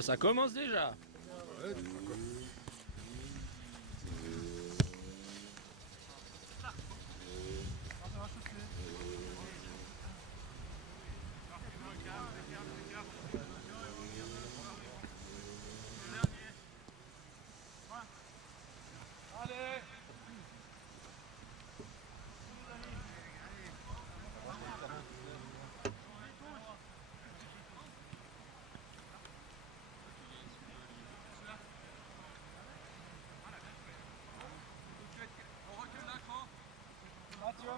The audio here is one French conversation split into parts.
Ça commence déjà. Ouais, allez. On recule là, Cran.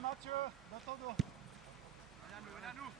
Mathieu, dans ton dos. Allez à nous.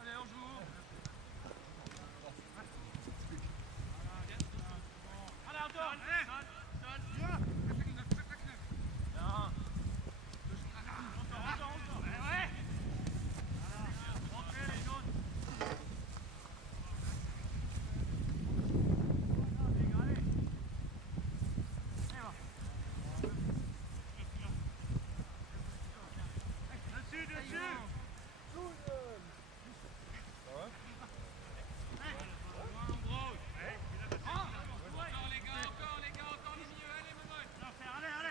Allez, on joue. Allez, Antoine. Viens. Ouais. Rentrez les jaunes. Allez. Dessus. Encore les milieux, allez Momo. Allez.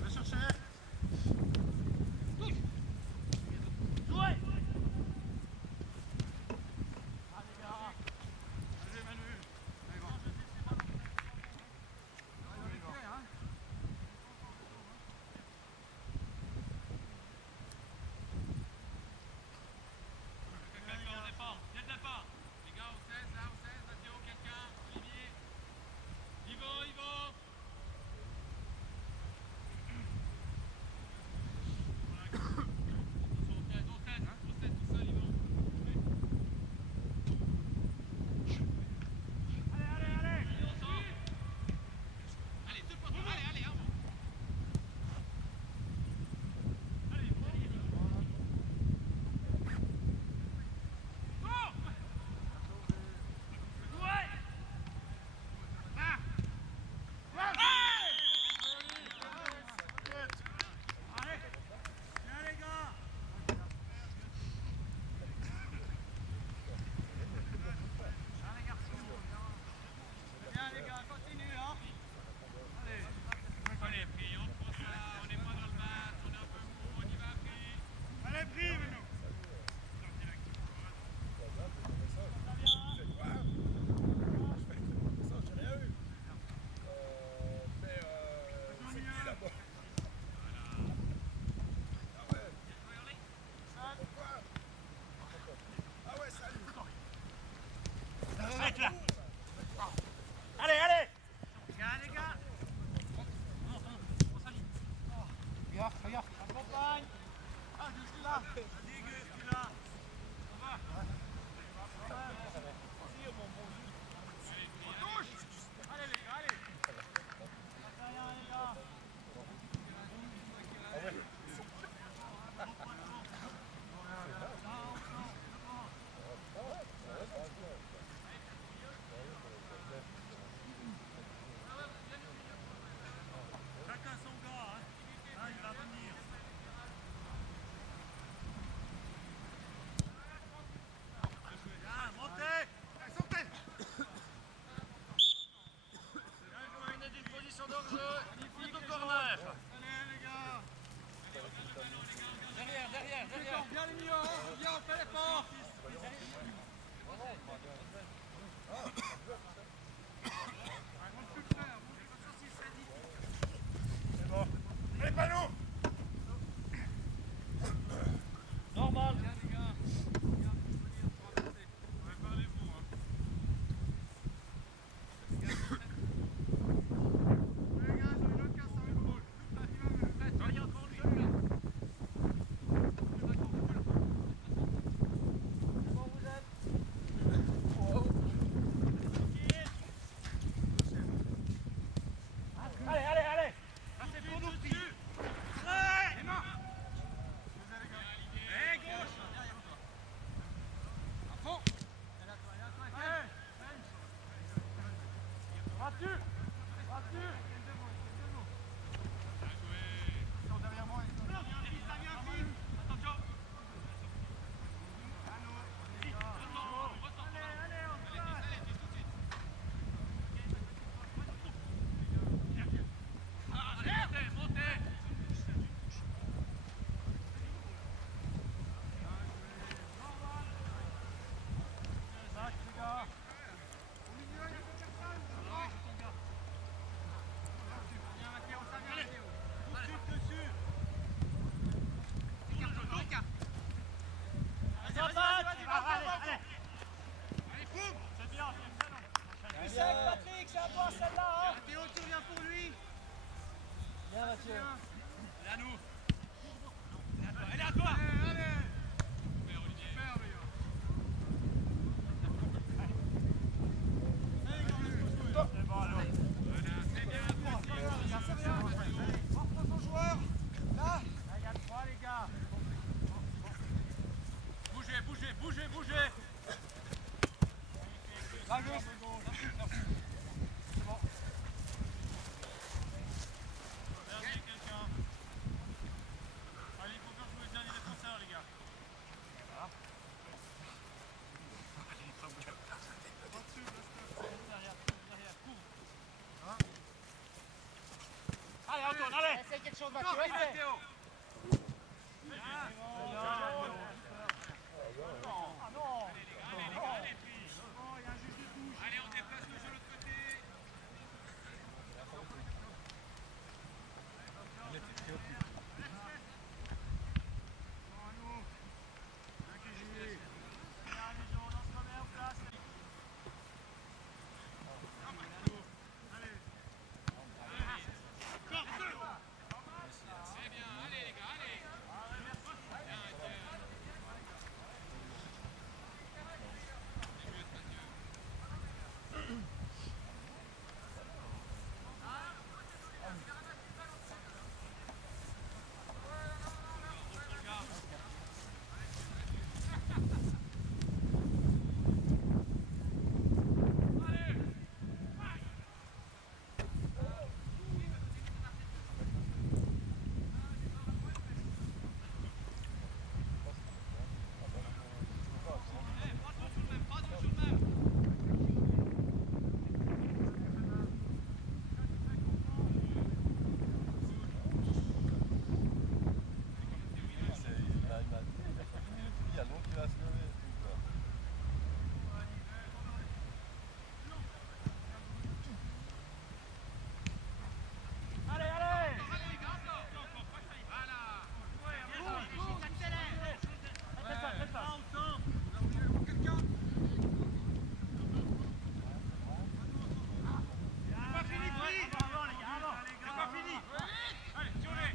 Va chercher. Dès le départ. Les gars, au 16, là, Mathéo, quelqu'un, Olivier. Yvan. Attention, au 16, tout seul, Yvan. Allez. Allez, 2 points, allez, hein. Allez, pris, on prend ça, on est pas dans le match, on est un peu mou, on y va, pris. Allez, pris, Manu. j'ai rien eu. C'est qui là-bas? Ah ouais. Pourquoi? Ah ouais, salut. Arrête là. Allez. Les gars. Regarde. Accompagne. Ah, je suis là. Dégueu, je suis là. On va. On touche. Allez les gars, allez. Rien les gars. Chacun son gars, hein. Ah, il va venir. Bien, montez. Sortez. Bien joué, une disposition d'hors-jeu. Magnifique au corner. Allez les gars. Derrière. Bien les milieux, hein. Bien, on fait l'effort. Allez. C'est bien, c'est excellent. Plus sec, Patrick, c'est à toi celle-là. Hein. Théo, tu reviens pour lui. Bien, Mathieu. Elle est à nous. Elle est à toi. Allez. Super, Olivier. Super, C'est bon, alors. c'est bien. C'est bien. Repose aux joueurs. Là, il y a 3, les gars. Bougez, bougez, bougez, bougez. Là, juste. C'est bon. Regardez quelqu'un. Allez, il faut faire jouer le dernier défenseur, les gars. Allez, Antoine, allez. Essaye quelque chose, Mathieu. Essaye. Théo. Ah non. Allez, on déplace le jeu de l'autre côté. Très bien, allez les gars, allez. Bien, Mathieu. C'est mieux, Mathieu. Allez, allez. Faites ça. C'est pas fini, avant, les gars, avant. C'est pas fini. Allez, tournez.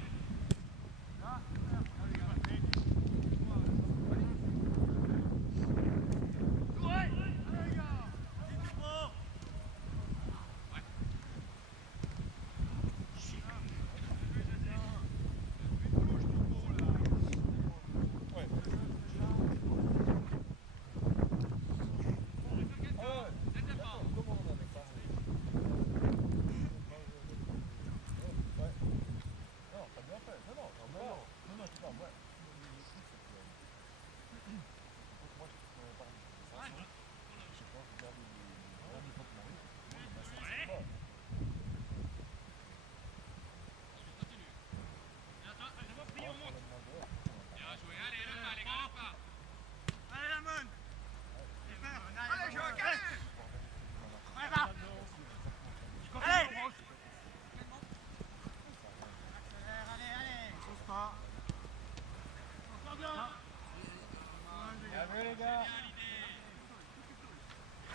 Bien joué, allez, le pas, les gars, le pas. Allez, Lamon. Allez, Joachim. Allez, va. Allez. Allez. Pousse pas. Encore bien. Bien vu, les gars. Bien l'idée.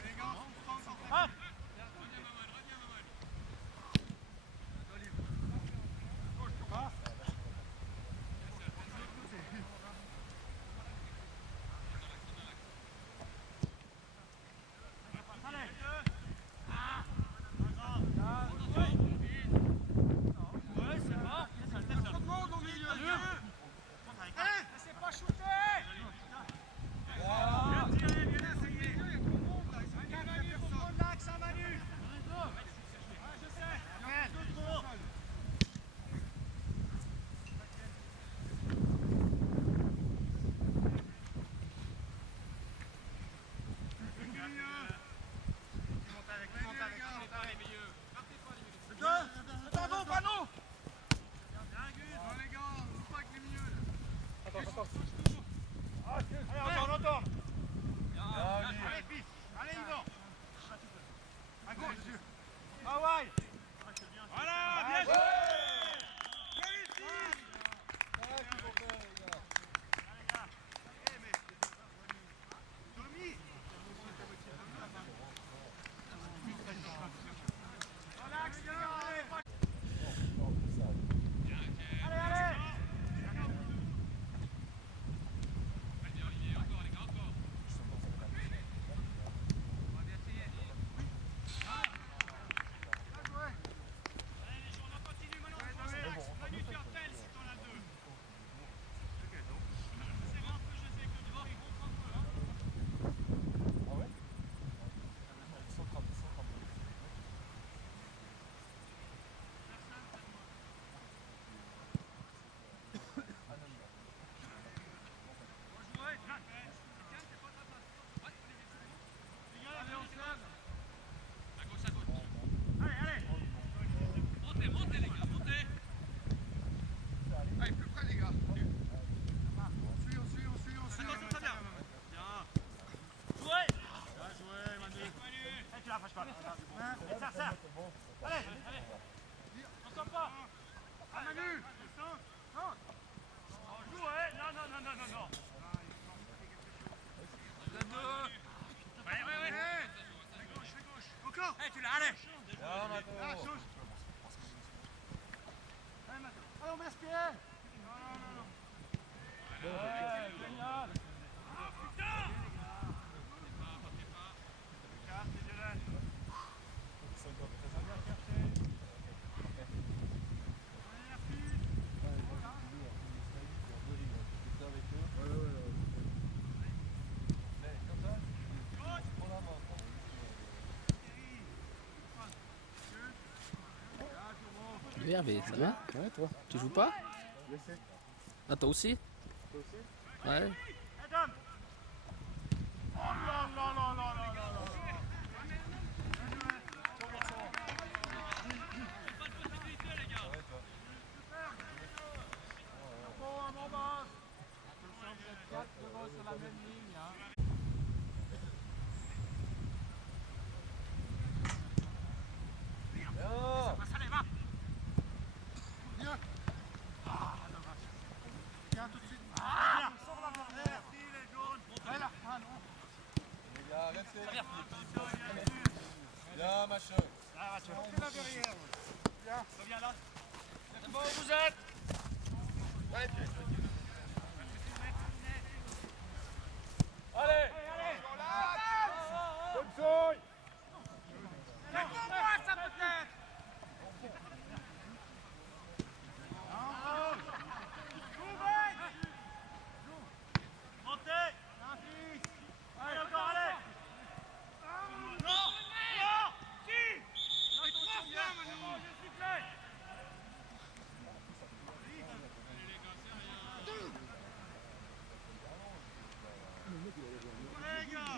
Les gars, Reviens, Maman, reviens, Maman. Laissez pas shooter. Salut Hervé, ça va? Ouais, toi. Tu joues pas? Laissez. Ah, toi aussi? Toi aussi? Ouais. Adam. Oh là là là là là là là. Devant sur la même ligne. Hein. Allez, va. Viens. Ah, dommage. Viens tout de suite. Ah, sors la barrière. Les jaunes. Là. Ah non. Les gars, restez. Bien, machin. Là, tu vas la barrière. Viens. Reviens là. C'est bon, vous êtes. Ouais. Allez. Bonne souille. Fais-moi ça peut-être. Montez. Allez, encore, allez. Non. Non. Si. Non, il trop bien, Manu. Je suis prêt. Les gars.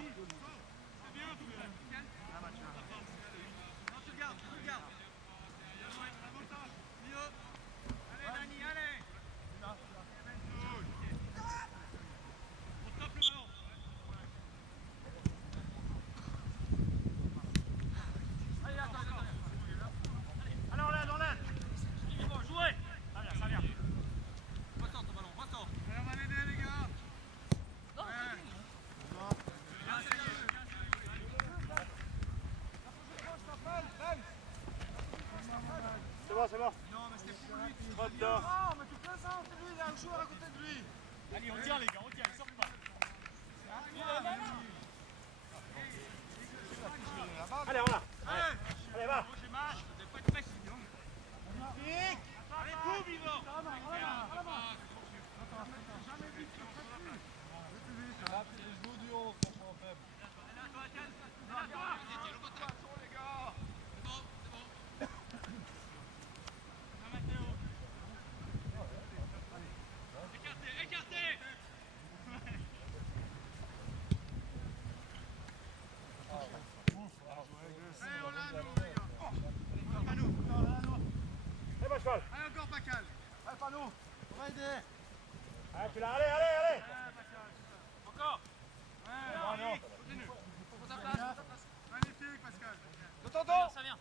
C'est bien, tout bien. Non, tu regardes, tu regardes. Mieux. Allez, Dani, allez. On tape le ballon. Allez, attends, attends. Allez, on l'aide. Ils vont jouer. Ça vient. Va-t'en ton ballon, va-t'en. Allez, on va l'aider, les gars. Non, c'est bon. Non, mais c'était pour lui. Non, mais tu fais ça, c'est lui, il y a un joueur à côté de lui. Allez, on tient, les gars, on tient, ils sortent pas. Allez, on l'a. Allez, va. J'ai mal. C'est pas de pression. Magnifique. Allez, boum, Yvan. Jamais vu que Là, c'est les genoux du haut, c'est mon faible. Écartez. Allez, on l'a à nous, les gars. À nous. Allez, mon cheval. Allez, encore Pacal. Allez, pas nous. On va aider. Allez, tu l'as. Allez. Encore. Ouais, continue. Faut ta place. Magnifique, Pascal. De tonton. Ça vient.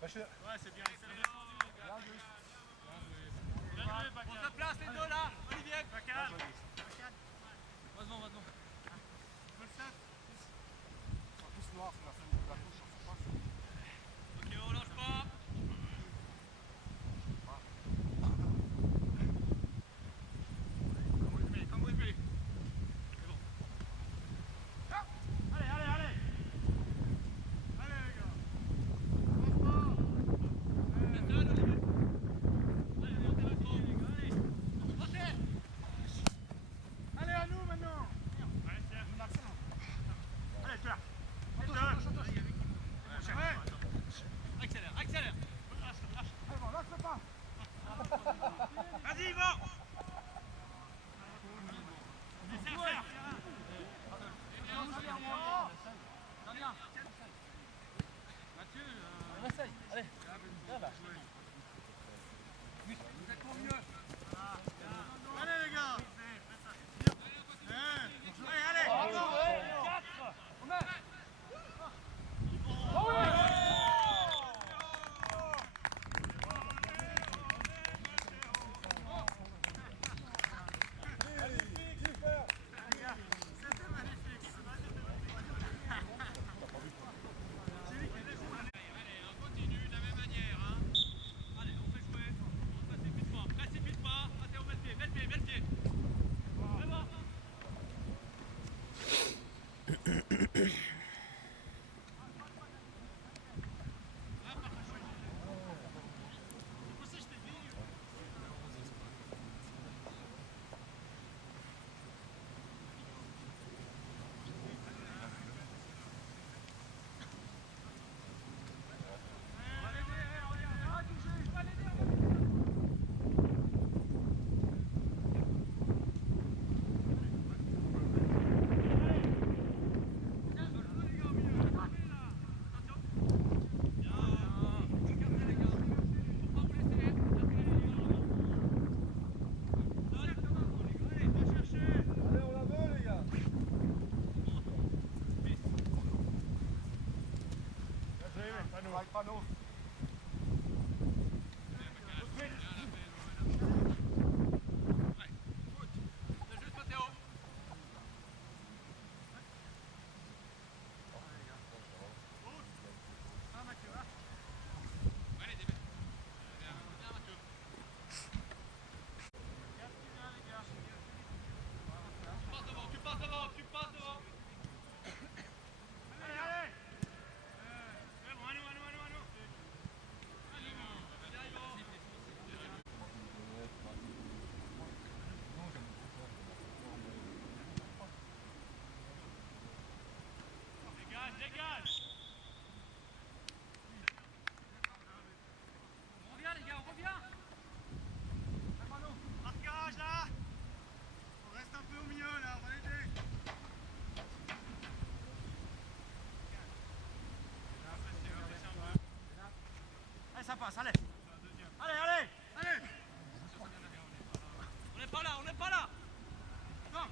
Ouais, c'est bien. Bien joué, Pacal. Prends ta place, les deux, là. Olivier. Pacal. Va-devant. Le 7. En plus noir, c'est la touche, on s'en passe. Ok, on lâche pas. Comme vous voulez. C'est bon. Allez. Allez, les gars. Passe pas. Allez, à nous maintenant. Allez, tu Accélère. Allez, bon, lâche le pas. Vas-y, Yvan. Mathieu, on essaye. Allez, vous êtes pour mieux. Allez, les gars. Allez. 4. On met. Allez, on continue de la même manière. Allez, on fait jouer. On passe plus de temps. avec panneau. Dégage! On revient les gars, on revient! Marquage là! On reste un peu au milieu là, on va l'aider! Allez, ça passe, allez! Allez, allez! Allez! On n'est pas là, on n'est pas là! Non!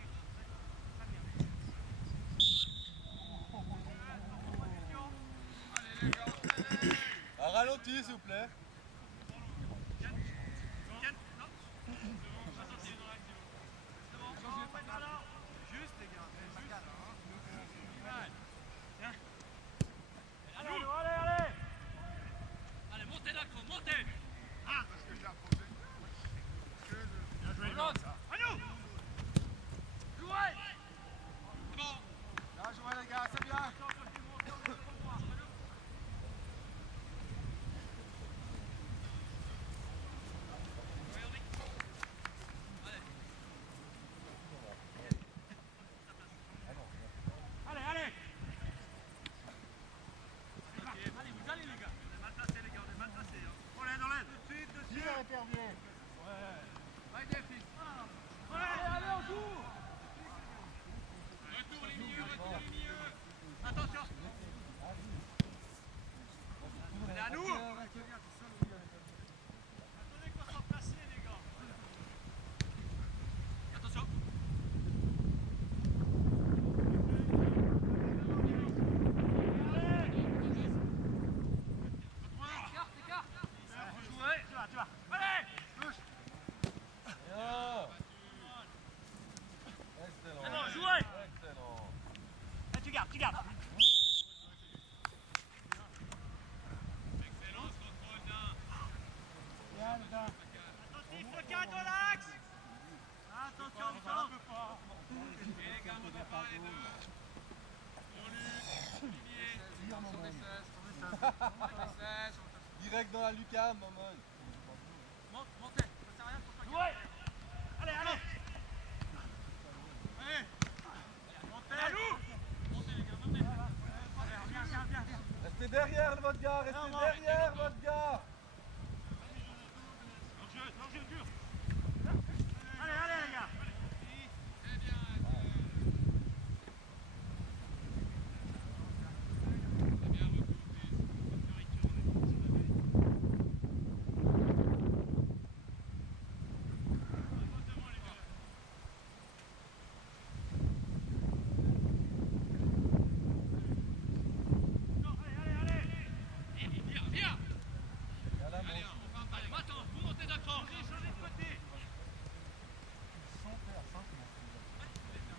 Un ralenti s'il vous plaît. Juste les gars, allez! Allez, montez d'accord, montez! Ah, parce que je l'ai approché. Bien joué, à nous! Jouez! C'est bon! Bien joué les gars, c'est bien! Allez, allez! Allez, vous allez les gars! On est mal placés les gars, on est mal placés. On l'aide, on l'aide! Tout de suite, dessus! Qui intervient? Allez, défi! Allez, allez, on joue! Retour les milieux, retour les milieux! Attention! Allez, à nous! Attendez qu'on soit placés les gars! Attention! Tu vas! Allez! Touche! Bien. C'est Excellent. bon, jouez! Excellent. Allez, tu gardes, tu gardes! Excellence, contrôle d'un! Bien, les gars! Attentif, regarde dans l'axe! Attention, Nicolas! Et les gars, on ne pas les deux! On lutte! Limier! Direct dans la lucarne, maman. Montez! Ça sert à rien pour pas Jouez! Allez, allez! Allez! Montez! À nous! Montez les gars, montez! Viens! Restez derrière votre gars, restez derrière votre gars. L'enjeu dur! Allez, les gars! Très bien! C'est bien retour, Viens! Allez, maintenant, vous montez d'accord! Changez de côté!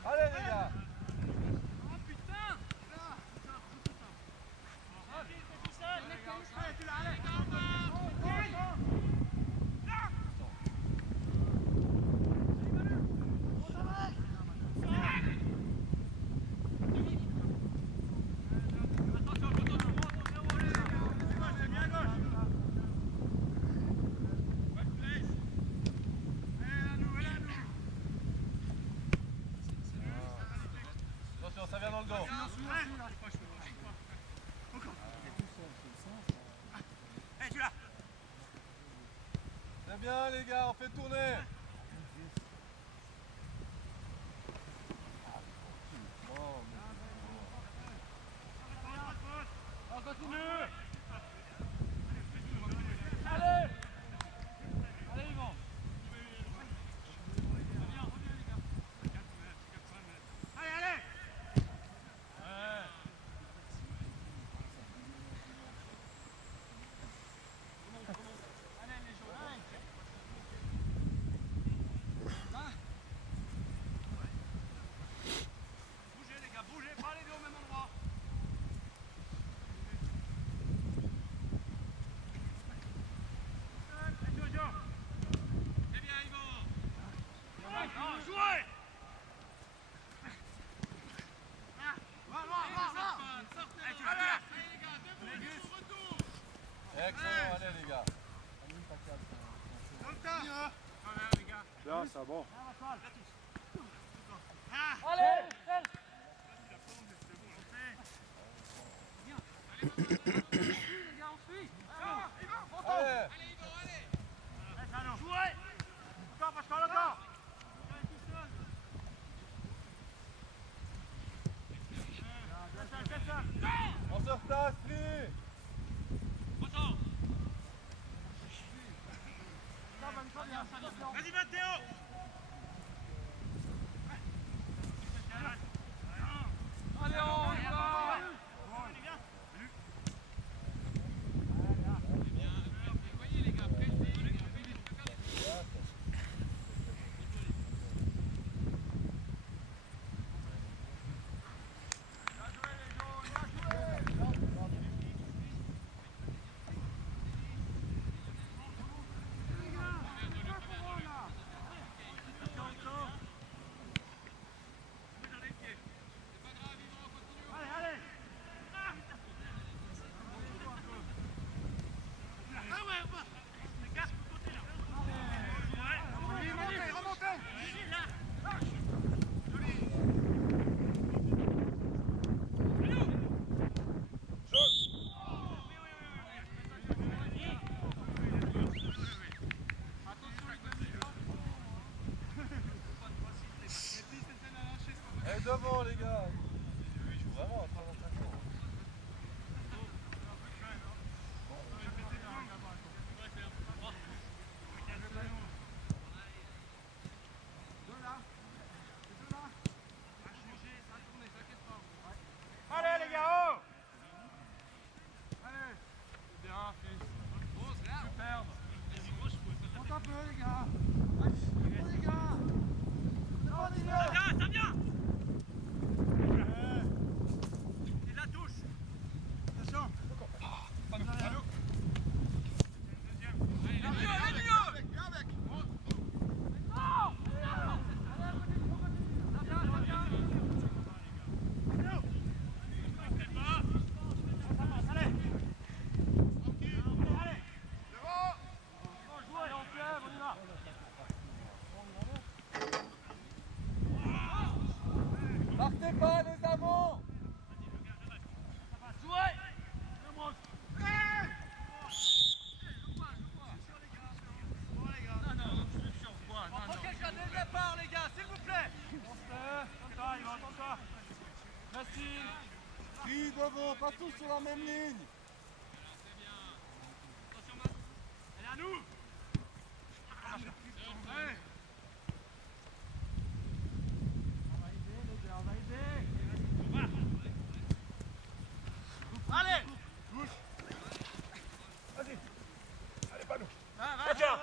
Allez les gars. Oh putain! Tout seul! Allez, tu l'as, allez! Attention, ça vient dans le dos. Allez, tu l'as! C'est bien les gars, on fait tourner. On continue! Allez! Allez, Yvan! Allez, allez! ça, bon. Allez, Allez. jouez. Encore, Pascal, encore. On se replace, lui. Vas-y, Mathéo. Allez, on y va. Voyez les gars, pressez. Et devant, les gars. Il joue vraiment à 35 ans. Allez, les gars, oh. Bien, fils. Superbe. Monte un peu, les gars. Oh, les gars. Ça vient. Et la touche. Attention. Partez pas, les amants. Quelqu'un dès le départ, les gars, s'il vous plaît. Tente-toi, Yvan, tente-toi. Facile. Qui devant, pas tous sur la même ligne. Elle est à nous. Ouais. On va aider, les gars, on va aider. Allez. Bouge. Vas-y. Allez, pas nous. Tiens.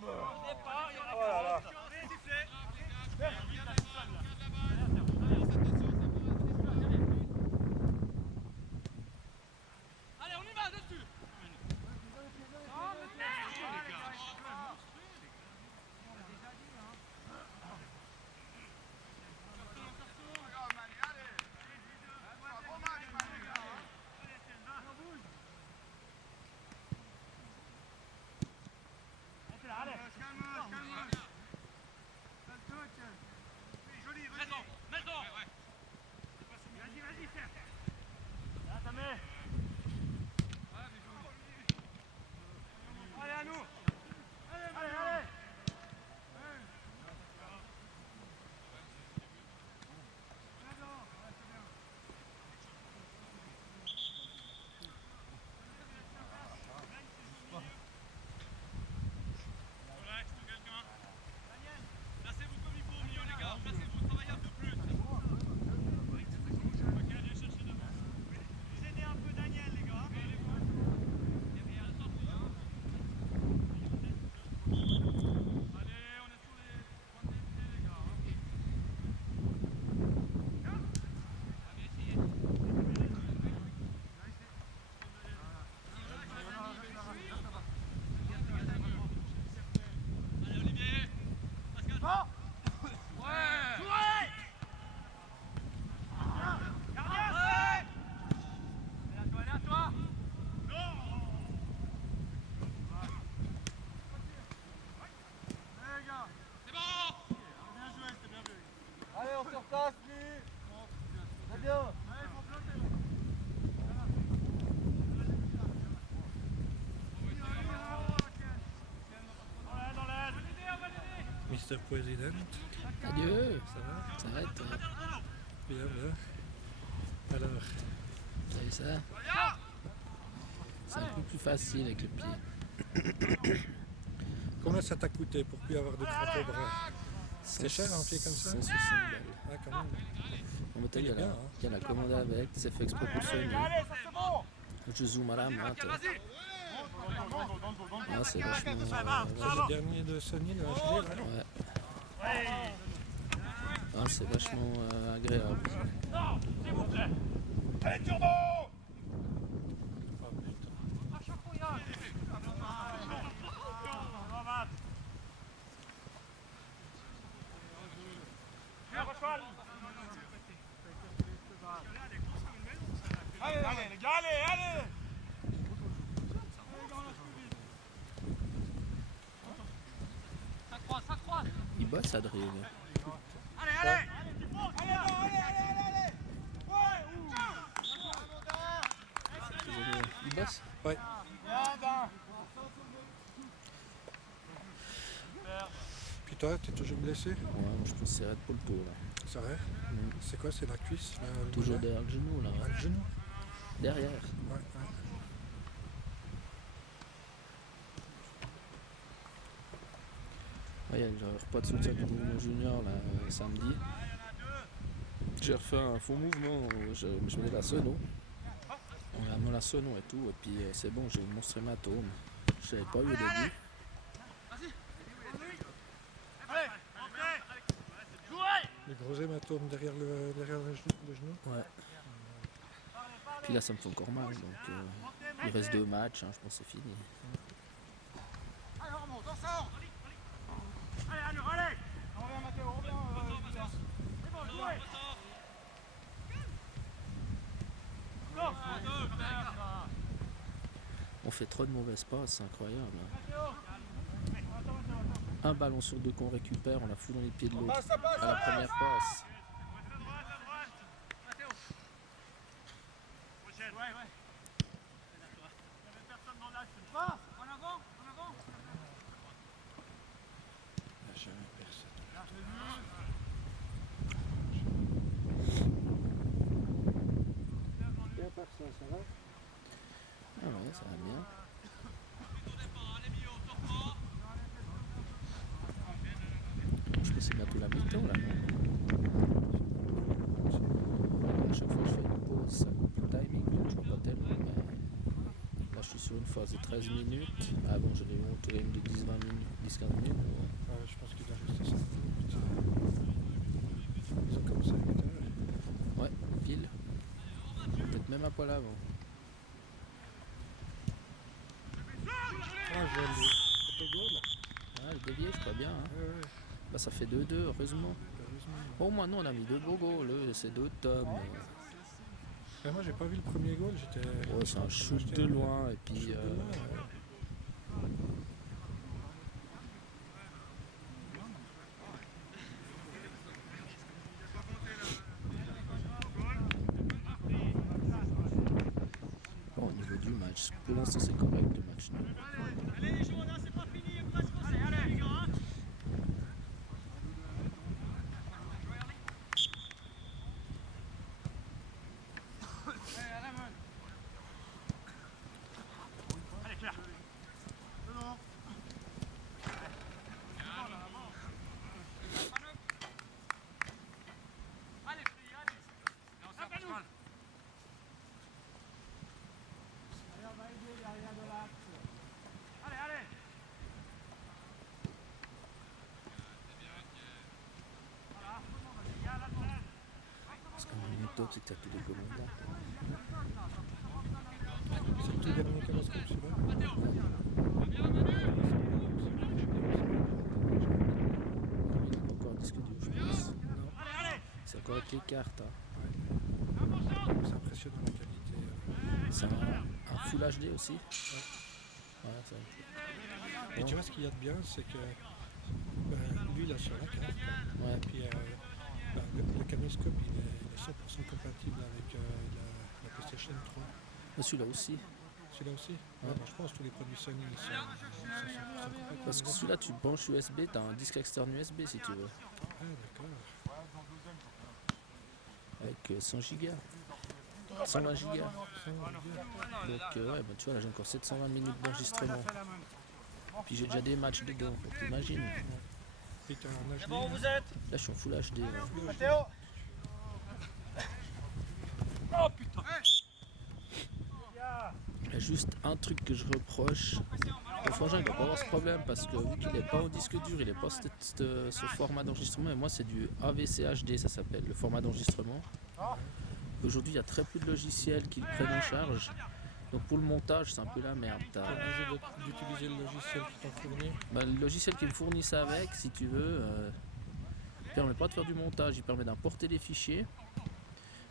Départ, il y en a Oh là là. Allez, on y va dessus. Oh, merde. sur place, lui. Très bien. Mr. President, Adieu. ça va? Ça va et toi? Bien, bien. Alors, T'as vu ça? C'est un peu plus facile avec le pied. combien ça t'a coûté pour plus avoir de crampes au bras? C'est cher un pied comme ça? 160 balles. Ah, quand même. On me Il est bien, hein. il y a la commande avec, c'est fait exprès pour soigner. Allez, ça c'est bon. Je zoome à la main, toi. Ah, c'est vachement... C'est le dernier de Sony, le HD, là? ouais. Ah, c'est vachement agréable. Oh, putain. Allez, les gars, allez. Ça croise. Il bosse, Adrien. Allez. Il bosse? Ouais. Puis toi, t'es toujours blessé? Ouais, moi je pense que c'est Red Bull Tour, là. C'est vrai? C'est quoi? C'est la cuisse? Le Toujours mollet? derrière le genou, là. Ah, le genou? Derrière. Ouais, ouais. Ouais, il y a le repas de soutien du mouvement junior, là, samedi. J'ai refait un faux mouvement, je mets la sono. On a mis la sono et tout, et puis c'est bon, j'ai eu mon hématome. Je l'avais pas eu au début. Le gros hématome derrière le genou? Ouais. Puis là, ça me fait encore mal, donc il reste 2 matchs, hein, je pense que c'est fini. Allez, on remonte, on sort. Allez. On revient, Mathéo, on revient. C'est bon, jouez. On fait trop de mauvaises passes, c'est incroyable. Hein. Un ballon sur 2 qu'on récupère, on la fout dans les pieds de l'autre. À la première passe. Ah, jamais personne. Bien par ça va? Ah ouais, ça va bien. Je pense que c'est bientôt la mi-temps là. À chaque fois que je fais une pause, ça coupe le timing, donc je vois pas tellement. Mais là, je suis sur une phase de 13 minutes. Avant, j'avais monté une de 10-20 minutes, 10-15 minutes. Je pense qu'il doit rester 5 minutes. Ils ont commencé à 8 heures. Ouais, pile. Peut-être même un poil avant. Ah, je vois le goal. Ah, le dévié, je crois bien. Hein. Ouais, ouais, Bah, ça fait 2-2, heureusement. heureusement. Au moins, nous, on a mis 2 beaux goals. C'est 2 tomes. Mais moi, j'ai pas vu le premier goal. J'étais. Ouais, c'est un shoot de loin. Et puis. Shoot de loin, ouais. Bon, au niveau du match, pour l'instant, c'est correct le match. Allez les joueurs, c'est pas fini, il reste allez, les gars. Allez, Claire. Non. Allez, Freddy, allez. Non, ça passe mal. Allez. Parce qu'en même temps, c'est que t'as tous les commandants. C'est le tout dernier caméscope, celui-là. Encore disque dur, je pense. C'est encore avec les cartes. Hein. C'est impressionnant la qualité. C'est un full HD aussi. Ouais, ça. Et tu vois, ce qu'il y a de bien, c'est que lui, il a sur la carte. Ouais. Puis Le caméscope, il est 100% compatible avec la PlayStation 3. Celui-là aussi. Celui-là aussi? Ouais, je pense que tous les produits Sony sont compatibles. Parce que celui-là, tu branches USB, tu as un disque externe USB si tu veux. Ah, d'accord. Avec 100 gigas. 120 gigas. Donc ouais, bah, tu vois, là j'ai encore 720 minutes d'enregistrement. Puis j'ai déjà des matchs dedans, donc t'imagines. Et t'as un HD, Bon, vous êtes? Là je suis en Full HD. Ouais. Mathéo. Oh putain. Il y a juste un truc que je reproche. Le frangin il doit pas avoir ce problème parce que vu qu'il n'est pas au disque dur, il n'est pas ce format d'enregistrement. Et moi c'est du AVC HD, ça s'appelle, le format d'enregistrement. Aujourd'hui il y a très peu de logiciels qui le prennent en charge. Donc pour le montage c'est un peu la merde. t'es obligé d'utiliser le logiciel qui t'en fournit. Bah, le logiciel qui me fournit ça avec, si tu veux, il permet pas de faire du montage, il permet d'importer les fichiers.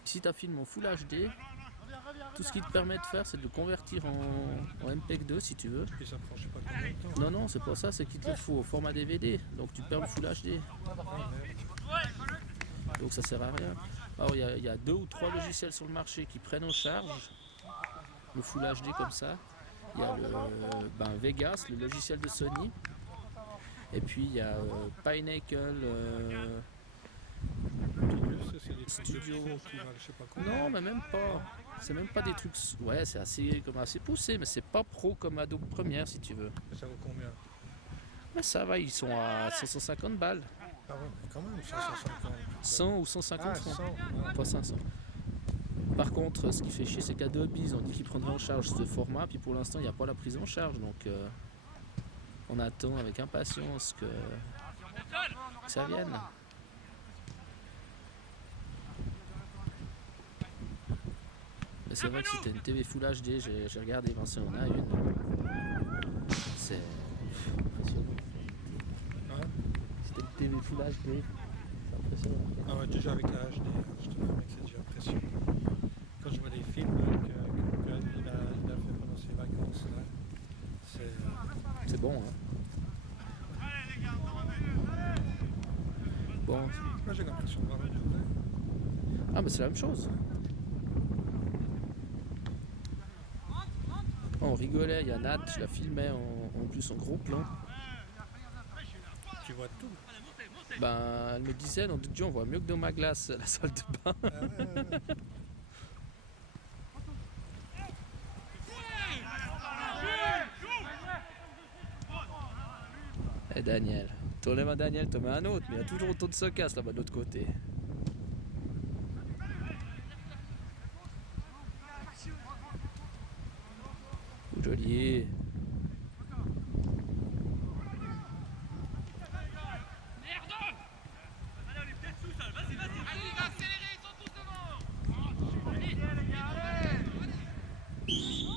Si tu as film en Full HD, tout ce qu'il te permet de faire c'est de le convertir en MPEG 2 si tu veux. Et ça prend je sais pas combien de temps. Non, non, c'est pas ça, c'est qu'il te le faut au format DVD, donc tu perds le Full HD. Donc ça sert à rien. Alors il y a 2 ou 3 logiciels sur le marché qui prennent en charge le Full HD comme ça. Il y a le Vegas, le logiciel de Sony. Et puis il y a Pinnacle C'est des trucs Studio. de pro qui valent je sais pas combien. Non, mais même pas. C'est même pas des trucs. Ouais, c'est assez poussé, mais c'est pas pro comme Adobe Premiere si tu veux. Et ça vaut combien? Mais ça va, ils sont à 550 balles. Ah ouais, mais quand même, 550. 100 ou 150 Ah, francs. 100. Ouais. Pas 500. Par contre, ce qui fait chier, c'est qu'Adobe, ils ont dit qu'ils prendraient en charge ce format, puis pour l'instant, il n'y a pas la prise en charge. Donc, on attend avec impatience que ça vienne. Mais c'est vrai que si t'as une TV Full HD, j'ai regardé, Vincent en a une. C'est impressionnant. Hein? Si t'as une TV Full HD, c'est impressionnant. Ah ouais, déjà avec la HD, je te promets que c'est déjà impressionnant. Quand je vois les films que Google il a fait pendant ses vacances, là, c'est... C'est bon, hein. Bon, Moi j'ai l'impression de voir le vrai. ah, mais c'est la même chose. On rigolait, il y a Nat, je la filmais en plus en gros plan. Tu vois tout. Ben, elle me disait, dans d'autres jours, on voit mieux que dans ma glace, la salle de bain. Ah ouais. Et Daniel, t'enlèves un Daniel, t'en mets un autre, mais il y a toujours autant de casse là-bas de l'autre côté. Tout joli.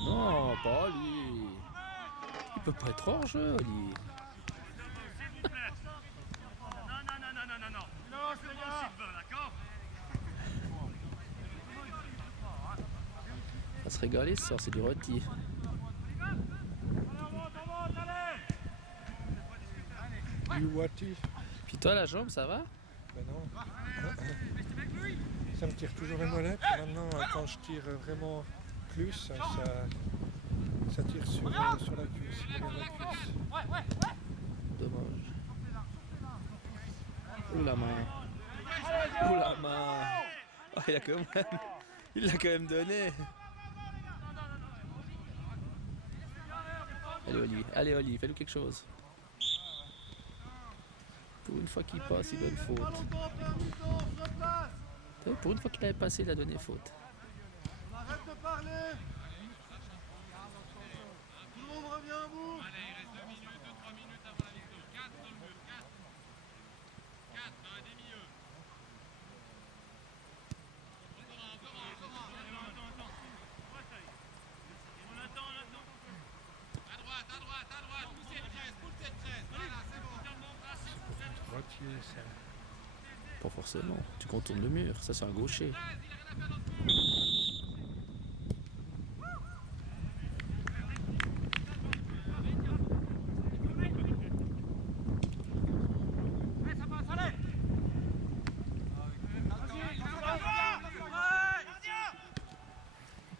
Non, pas lui. Il peut pas être hors jeu, lui. On va se régaler ce soir, c'est du rôti. Du Wati. Puis toi, la jambe, ça va? Ben non. Ça me tire toujours les molettes. Maintenant, quand je tire vraiment plus, ça tire sur la cuisse. Derrière la cuisse. Dommage. Ouh la main. Ouh la main. Oh, il l'a quand même donné. Allez Oli, fais-lui quelque chose. Pour une fois qu'il passe, il donne faute. T'as vu, pour une fois qu'il avait passé, il a donné faute. Arrête de parler. Tout le monde revient à bout. Allez, il reste 2 minutes, 2-3 minutes avant la mi-temps. 4 dans le mur, 4. 4 dans la demi-heure. Encore un. Attends. On attend. À droite. Pousse cette chaise. Voilà, c'est bon. Droitier, ça. Pas forcément. Tu contournes le mur. Ça, c'est un gaucher.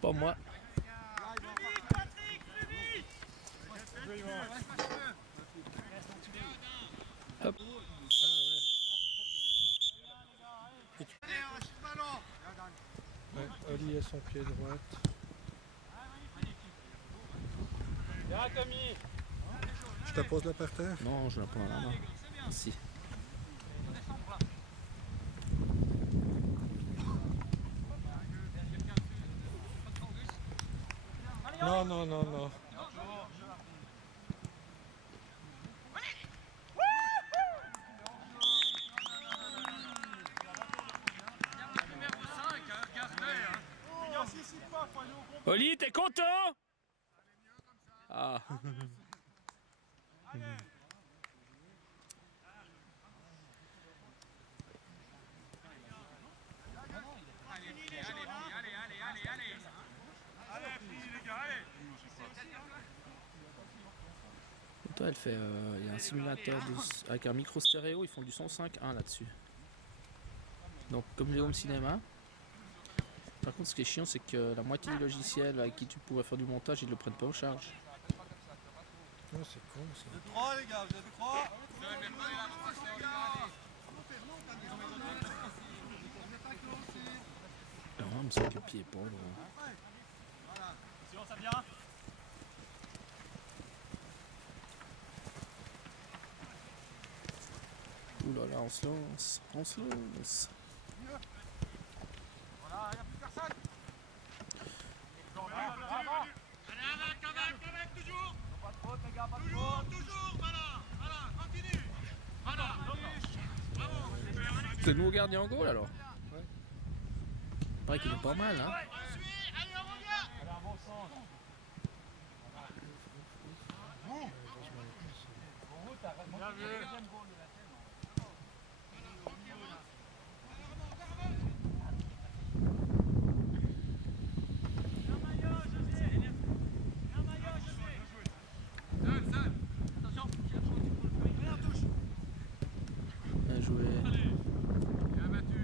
Pas moi. Hop. Ouais, Oli a son pied droit. Bien, Tommy. Je te pose là par terre. Non, je la prends à la main. Si. Non, non, non, non. Oli, t'es content? Ah. Toi, elle fait. Il y a un simulateur avec un micro stéréo, ils font du son 5.1 là-dessus. Donc, comme les home cinéma. Par contre, ce qui est chiant, c'est que la moitié des logiciels avec qui tu pourrais faire du montage, ils ne le prennent pas en charge. Oh, c'est con ça. Vous êtes 3 les gars, vous êtes 3. Non, mais c'est que le pied est pas loin. Sinon, ça vient. Ouh là là, on se lance. On se lance. Voilà, il n'y a plus personne. Quand même, toujours. Pas de faute les gars, pas de faute. Toujours, voilà, continue. Voilà, bravo. C'est le nouveau gardien en goal alors? Ouais. Il paraît qu'il est pas mal, hein? On suit, allez, on revient. Allez, un bon sens. Bien vu. Bien joué. Bien battu.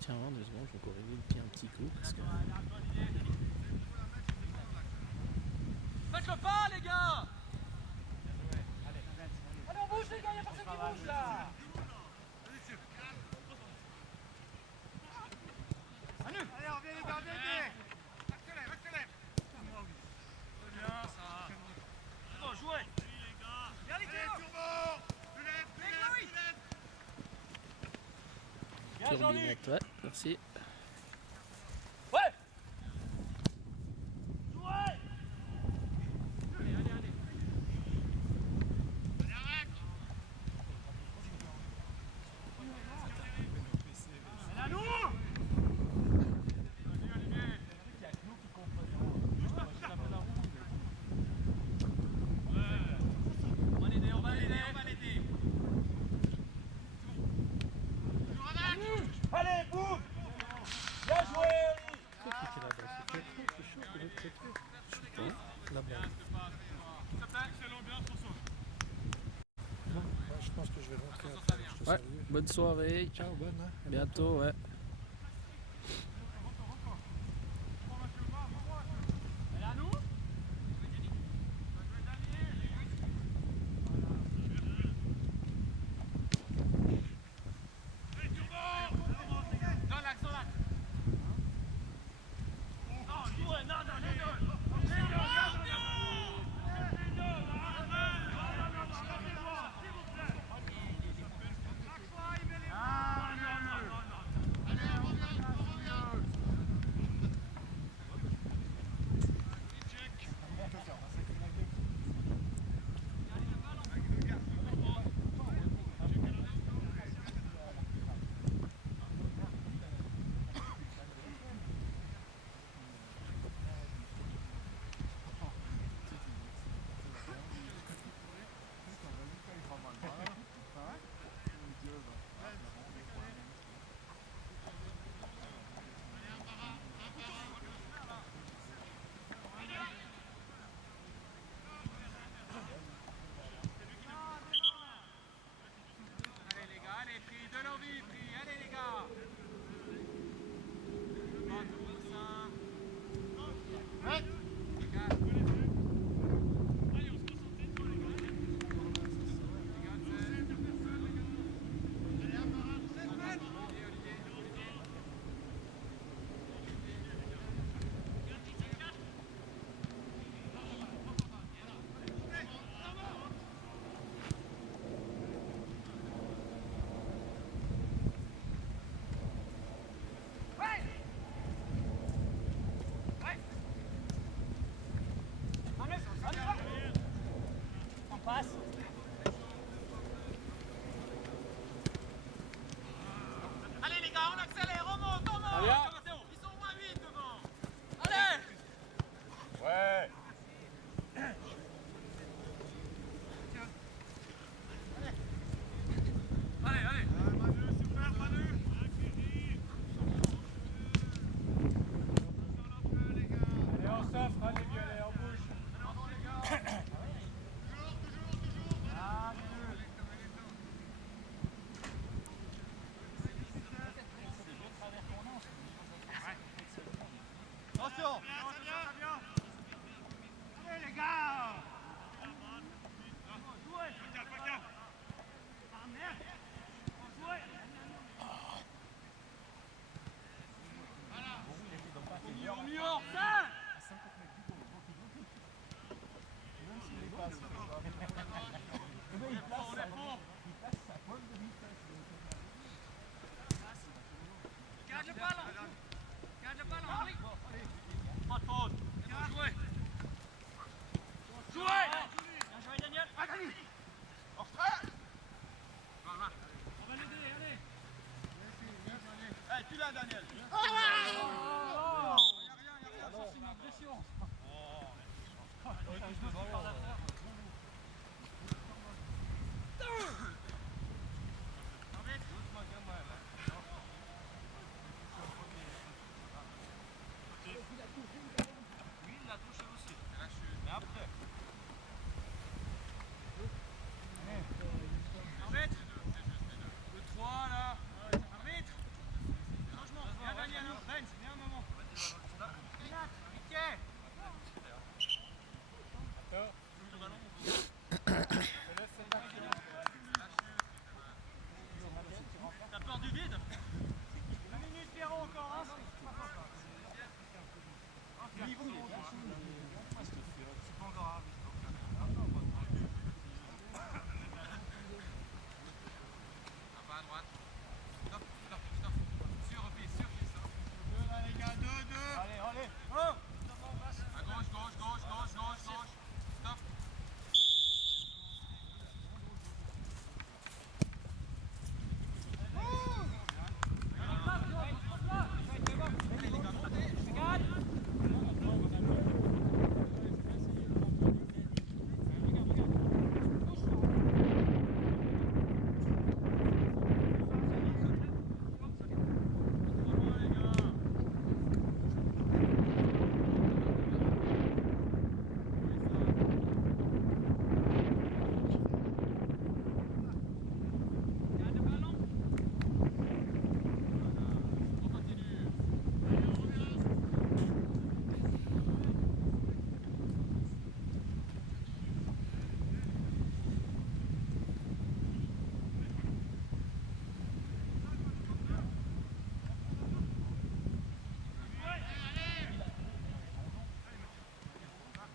Tiens, avant 2 secondes, je vais encore réveiller le pied un petit coup parce que. Faites le pas les gars. Allez on bouge les gars, il n'y a personne qui bouge là. Allez, on vient les gars, viens. Accélère. C'est bien ça. Bon, jouez. Viens les gars. Bien, Jean-Luc. Turbinette, ouais, merci. Ouais. Allez, boum. Bien joué. C'est chaud, c'est l'autre côté. Là-bas. Non, moi, je pense que je vais rentrer après. Je te Ouais, salue. bonne soirée. Ciao, bonne. Hein? À Bientôt, ouais. passe. Allez les gars, on accélère, on monte, on monte. Allez. Ils sont moins vite devant. Allez. Ouais. Allez, allez. Manu, super, Manu. Allez, on s'offre, allez vieux, allez, on bouge. Ah, attention. Allez les gars. Jouez. Ah merde. Jouez. On y va. Ça. Garde le ballon. Garde le ballon. Allez. Pas de faute. Jouez. Jouez. Bien joué Daniel. Allez. On va l'aider, allez. Eh, tu l'as, Daniel. Oh. Il y a rien, c'est une agression. Oui, il l'a touché aussi. Mais après. Arbitre. Le 3 là. Arbitre. Changement. Viens Daniel, Benz, viens un moment. Piquet. T'as peur du vide? 1 minute Pierrot encore hein. Pas à droite. Stop, stop, stop. Sur pied, stop. Deux là, les gars, deux. Allez, allez. Oh. À gauche, gauche, gauche, gauche, gauche, gauche. Stop.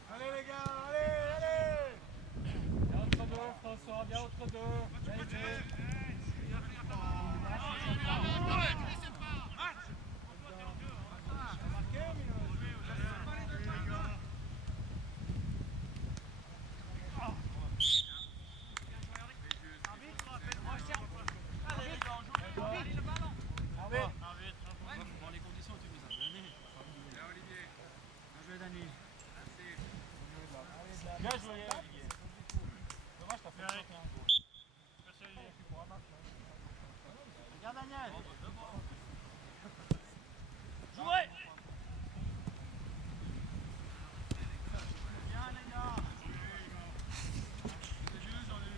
Allez les gars, allez. Bien entre deux, François, bien entre deux. Dans les conditions où tu nous as données. Bien, Olivier. Bien joué Dani. Bien joué, Olivier. Dommage, t'as fait le sauter un goal. Regarde Daniel. Jouez. Bien les gars. C'est juste, j'en ai eu.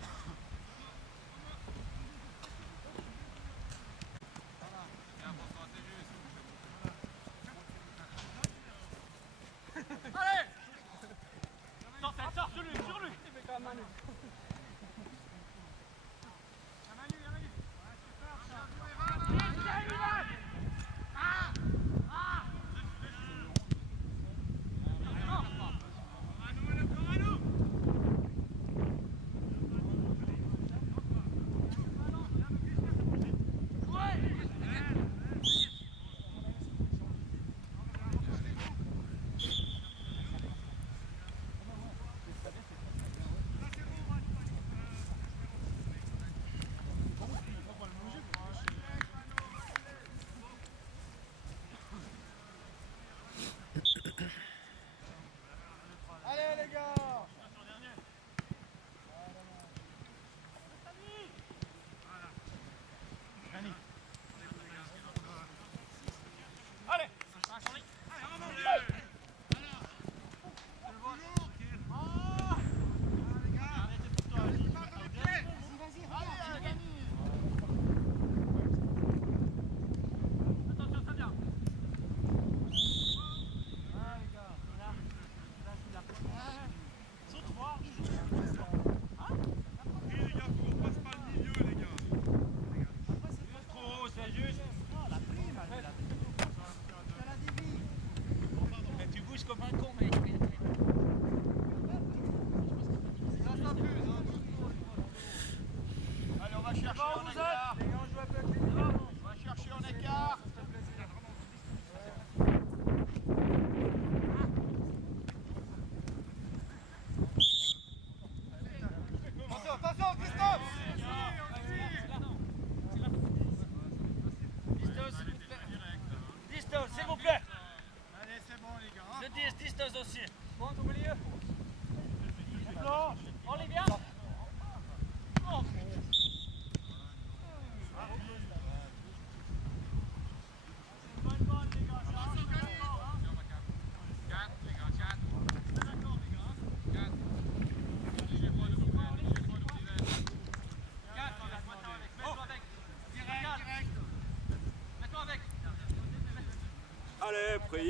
Bien, François, c'est juste. Allez. Sors sur lui, sur lui. Manu. Ah. Ah.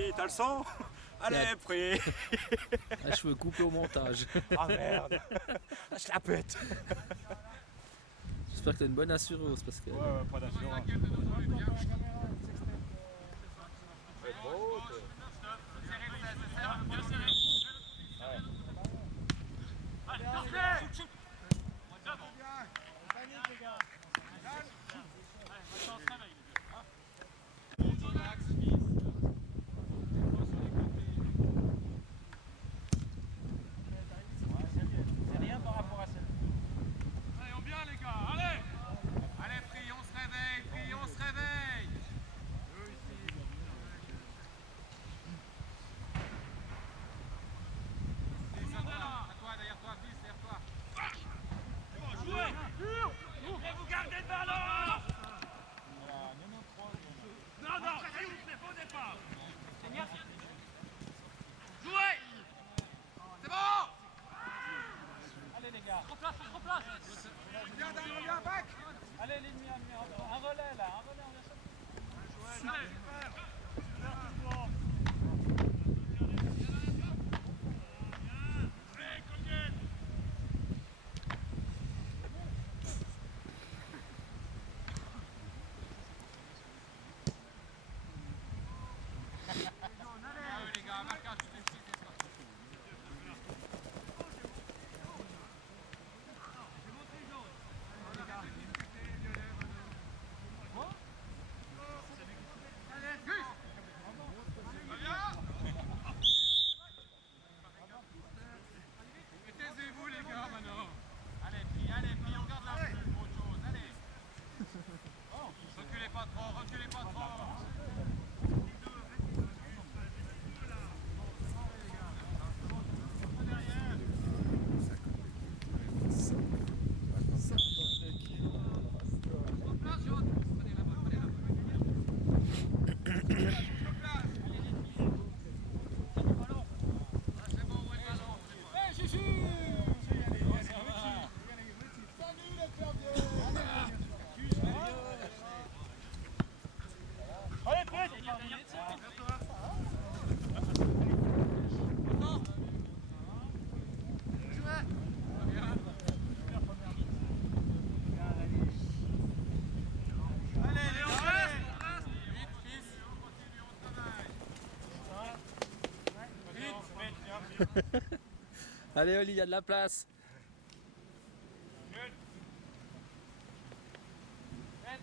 Pris, t'as le son? Allez, Pris. Ah, je veux couper au montage. Ah merde. Je la pète. J'espère que t'as une bonne assureuse parce que. Ouais, pas d'assurance. C'est beau. Allez Oli, il y a de la place.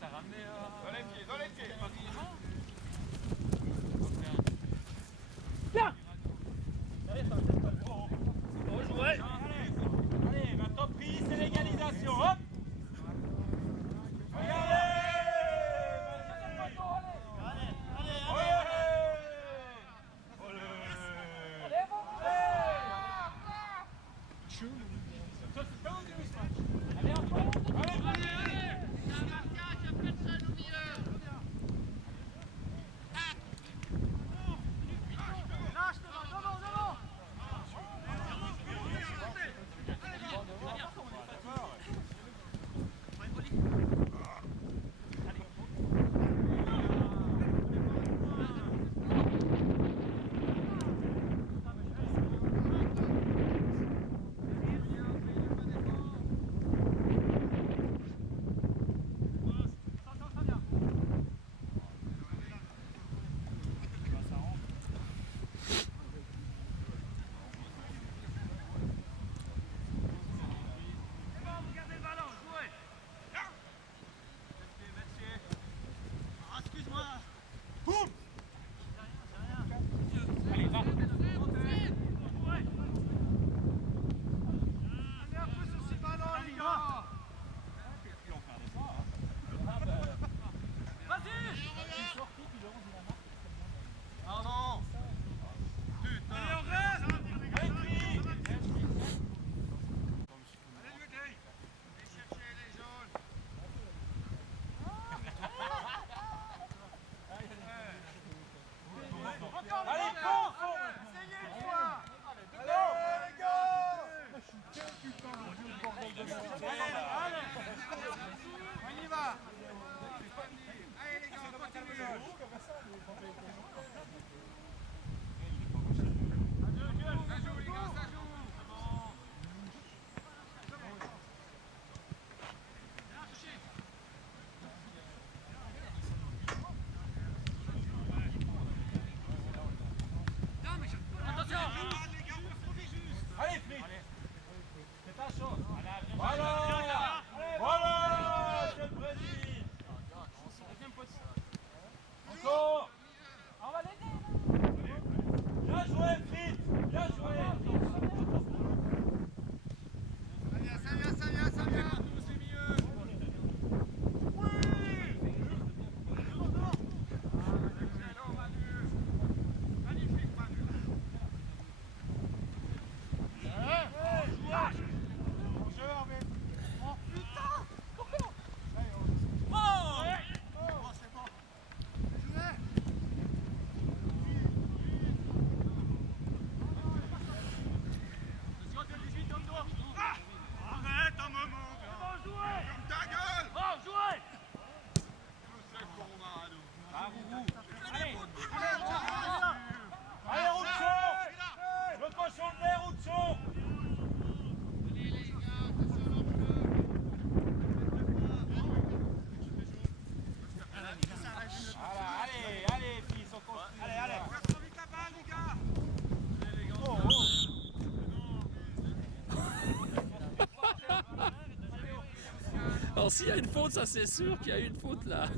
T'as ramené Dans les pieds, dans les pieds. Allez, maintenant prise, c'est l'égalisation, hop. Alors s'il y a une faute, ça c'est sûr qu'il y a eu une faute là.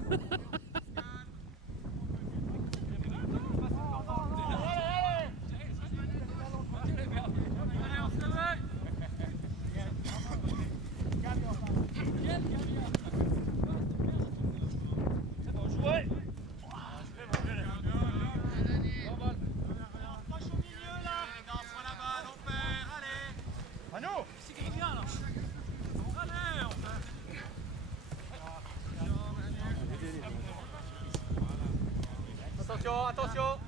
Attention, attention.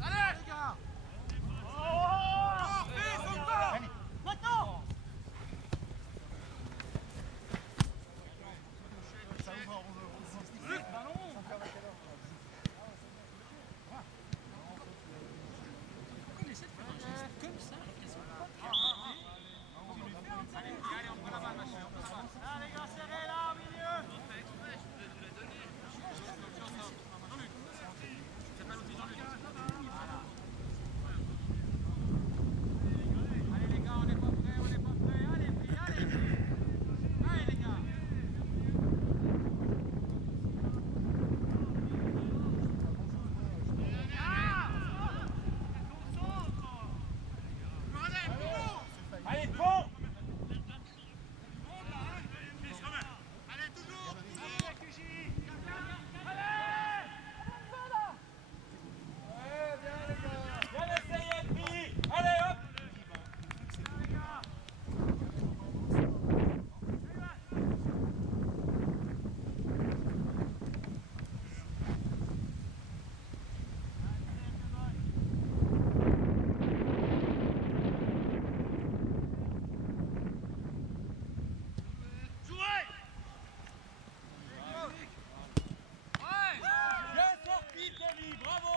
Allez les gars. Maintenant. Allez les gars, serrez là au milieu. Allez les gars, on n'est pas prêts, allez, pris, allez. Allez les gars. Allez, fond. Allez, toujours. Bien essayé, Pris. Allez, hop. Bien sorti, Denis, bravo.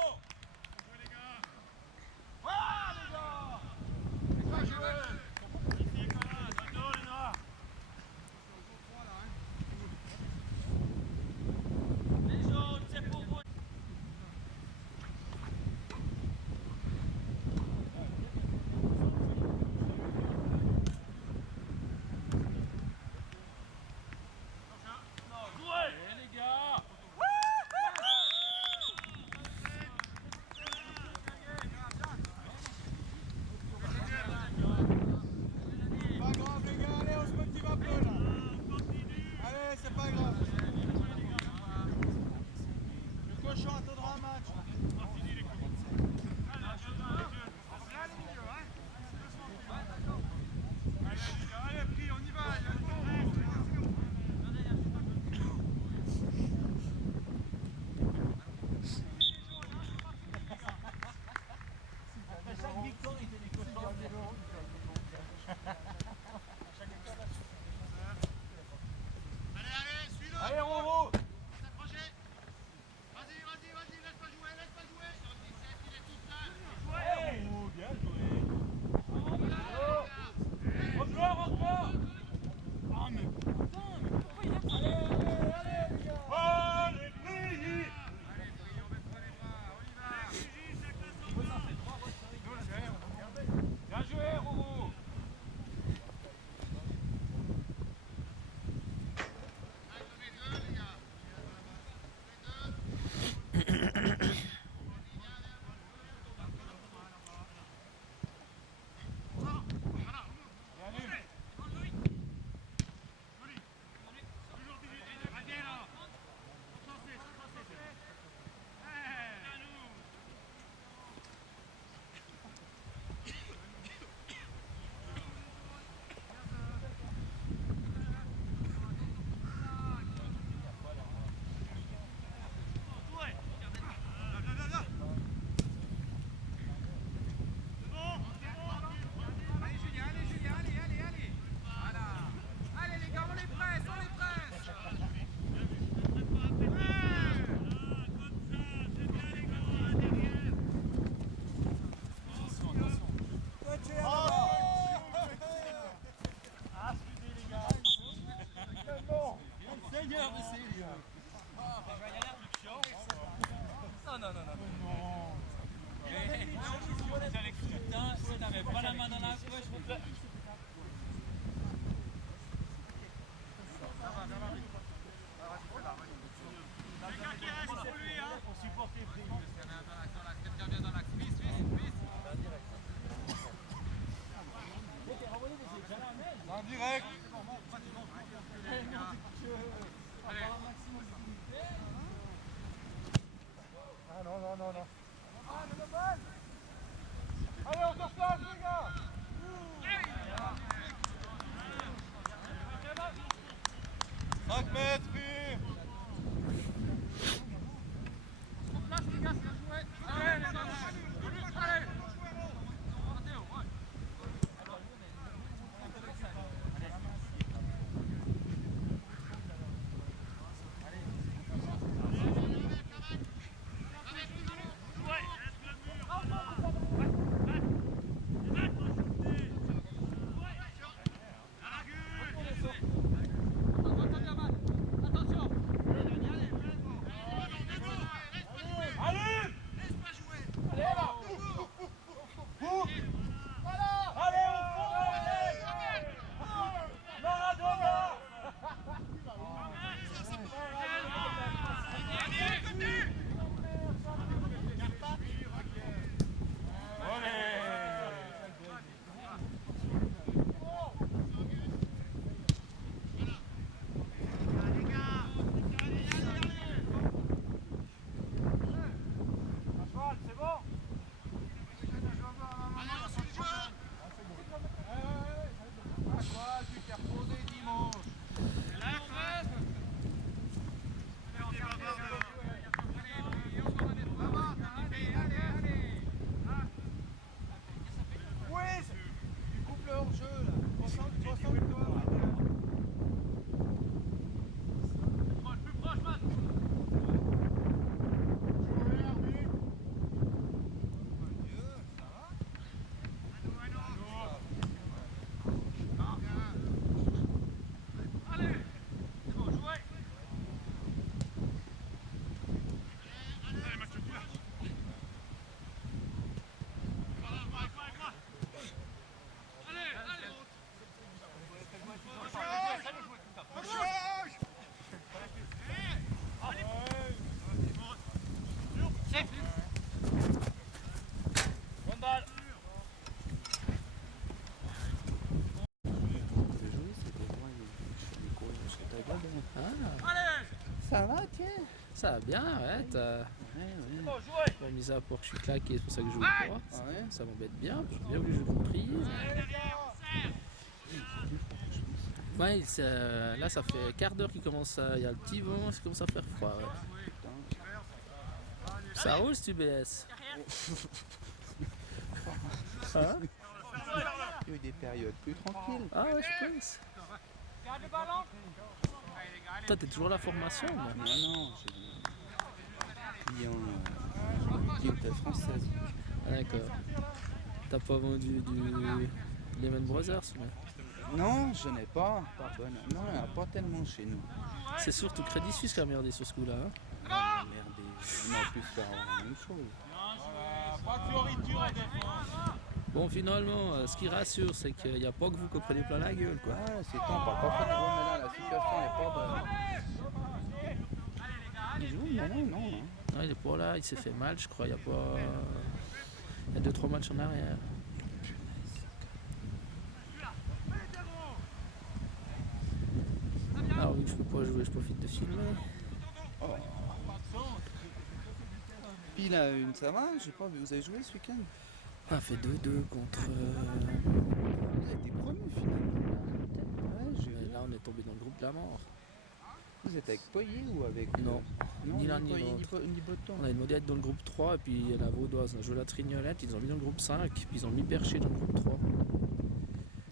Les jaunes, c'est pour vous. Les gars. direct. Ah non, non, non, non. Allez, on se replace, les gars. 5 mètres, puis. Ça va, tiens. Ça va bien, ouais. Bon, mis à part que je suis claqué, c'est pour ça que je joue pas. Ouais. Ça m'embête bien, j'ai bien voulu jouer contre Prise. Ouais, là ça fait quart d'heure qu'il commence à. Il y a le petit vent, ça commence à faire froid. Ouais. Ça roule ce UBS. Hein? Il y a eu des périodes plus tranquilles. Ah ouais, je pense. Toi, t'es toujours à la formation, moi. Non, non, j'ai mis en équipe française. Ah, d'accord. T'as pas vendu du Lehman Brothers, mais... Non, je n'ai pas. Bonne. Non, il n'y en a pas tellement chez nous. C'est surtout Crédit Suisse qui a merdé sur ce coup-là. Hein. Merdé. On a pu faire la même chose. Pas de fioriture en défense. Bon, finalement, ce qui rassure, c'est qu'il n'y a pas que vous qui prenez plein la gueule, quoi. Ah, c'est temps, par contre, mais là, la situation n'est pas bonne. Il joue, mais non, non. Non, il est pas là, il s'est fait mal, je crois. Il y a pas... Il y a 2-3 matchs en arrière. Alors oui, je peux pas jouer, je profite de filmer. Oh. Puis il a une, ça va, j'ai pas vu, vous avez joué ce week-end? On a fait 2-2 contre... Vous avez été promu finalement. Ouais, Mais là, on est tombé dans le groupe de la mort. Vous êtes avec Poyer ou avec... Non, ni l'un ni Poyer, l'autre. ni Breton. On a demandé d'être dans le groupe 3 et puis la Vaudoise, on a joué la Trignolette, ils ont mis dans le groupe 5, puis ils ont mis Perché dans le groupe 3.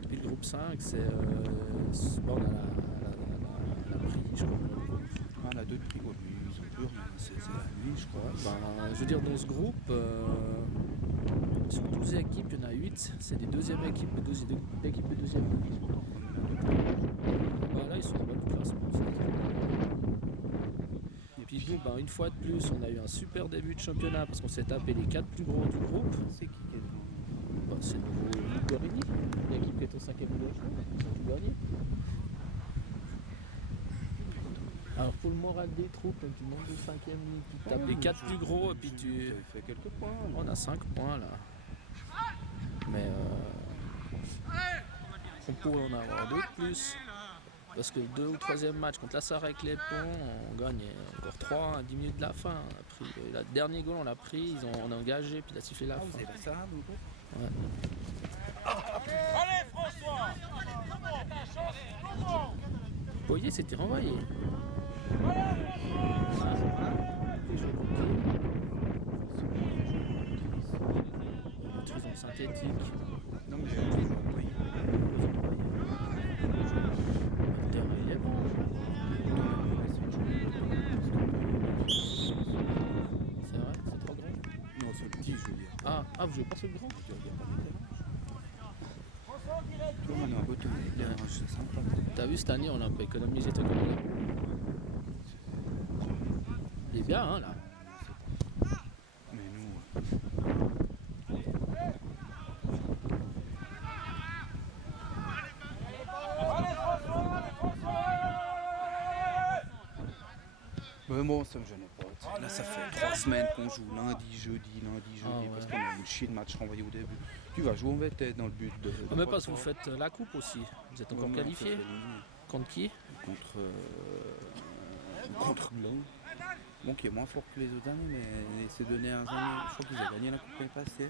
Puis le groupe 5, c'est... bon, on a la prix, je crois. Ah, on a deux prix, oh, lui, ils ont plus rien, c'est la nuit, je crois. Ben, je veux dire, dans ce groupe, sur 12 équipes, il y en a 8, c'est des deuxièmes équipes, des équipes de deuxième division. Ben, là, ils sont en bas du classement, en fait. Et puis nous, ben, une fois de plus, on a eu un super début de championnat parce qu'on s'est tapé les 4 plus gros du groupe. C'est qui est devant? Ben, c'est nouveau Guarini, l'équipe qui est au 5e de ils ont tout gagné. Alors pour le moral des troupes, quand tu montes du 5e ligue, tu tapes les 4 plus gros et puis tu... Vous avez fait quelques points. On a 5 points là. Mais On pourrait en avoir 2 de plus. Parce que le 2 ou 3e match contre la Sarre avec les ponts, on gagne encore 3 à 10 minutes de la fin. On a pris, le dernier goal, on l'a pris, on a engagé, puis il a sifflé la fin. Vous avez la Sarah, vous? Ouais. Allez François. Boyer s'était renvoyé. En synthétique. Non, mais je vais envoyer. Le terrain, il est bon. C'est vrai, c'est trop grand. Non, c'est le petit, je veux dire. Ah, vous jouez pas sur le grand? Tu regardes pas les terrains. Tu vois, maintenant, un bâton, les terrains, c'est sympa. T'as vu cette année, on a un peu économisé tout comme ça. Il est bien, hein, là. Mais nous. Mais bon, ça me gênait pas. Là, ça fait 3 semaines qu'on joue lundi, jeudi, ouais. parce qu'on a une chier de match renvoyé au début. Tu vas jouer, on va être dans le but de. Mais parce que vous faites la coupe aussi. Vous êtes encore qualifié. Contre qui? Contre Blanc. Bon, qui est moins fort que les autres années, mais ces 2 dernières années, je crois qu'ils ont gagné la coupe l'année passée.